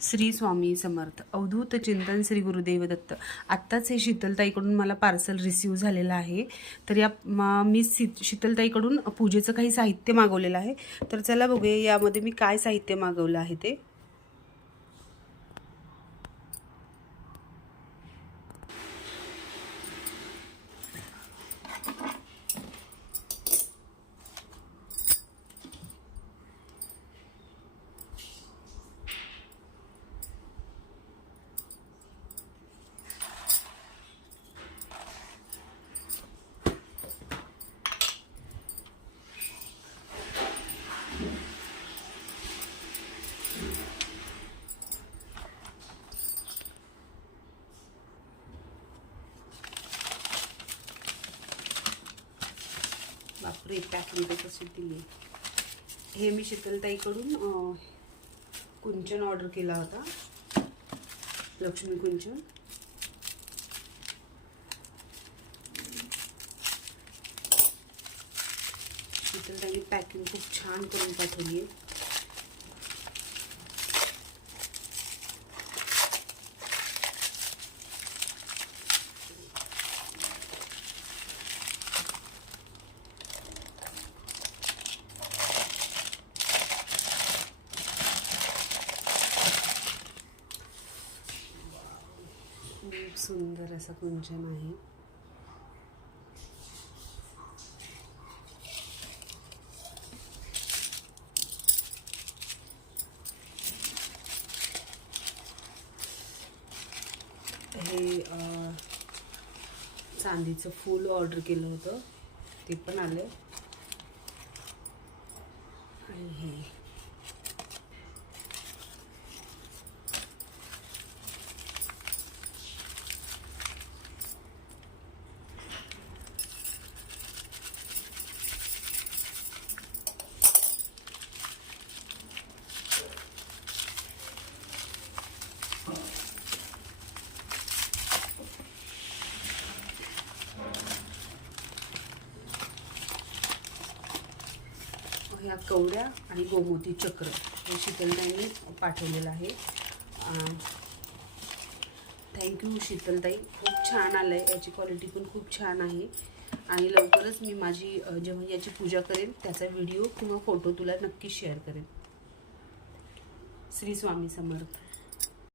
श्री स्वामी समर्थ. अवधूत चिंतन श्री गुरुदेव दत्त. आत्ताच हे शीतलताईकडून मला पार्सल रिसीव झालेलं आहे. तर या मी शीत शीतलताईकडून पूजेचं काही साहित्य मागवलेलं आहे. तर चला बघूया यामध्ये मी काय साहित्य मागवलं आहे ते. बापरे शीतलताईकडून अं, कुंचन ऑर्डर के होता. लक्ष्मी कुंचन. शीतलताईने पैकिंग खूब छान आहे. खूप सुंदर असं कुंचन आहे. हे चांदीचं फूल ऑर्डर केलं होतं. ते पण आलं आणि हे. ह्या कवड्या आणि गोमोती चक्र. हे शीतलताईंनी पाठवलेलं आहे. थँक्यू शीतलताई. खूप छान आलं आहे याची क्वालिटी पण खूप छान आहे. आणि लवकरच मी माझी जेव्हा याची पूजा करेन त्याचा व्हिडिओ किंवा फोटो तुला नक्की शेअर करेन. श्री स्वामी समर्थ.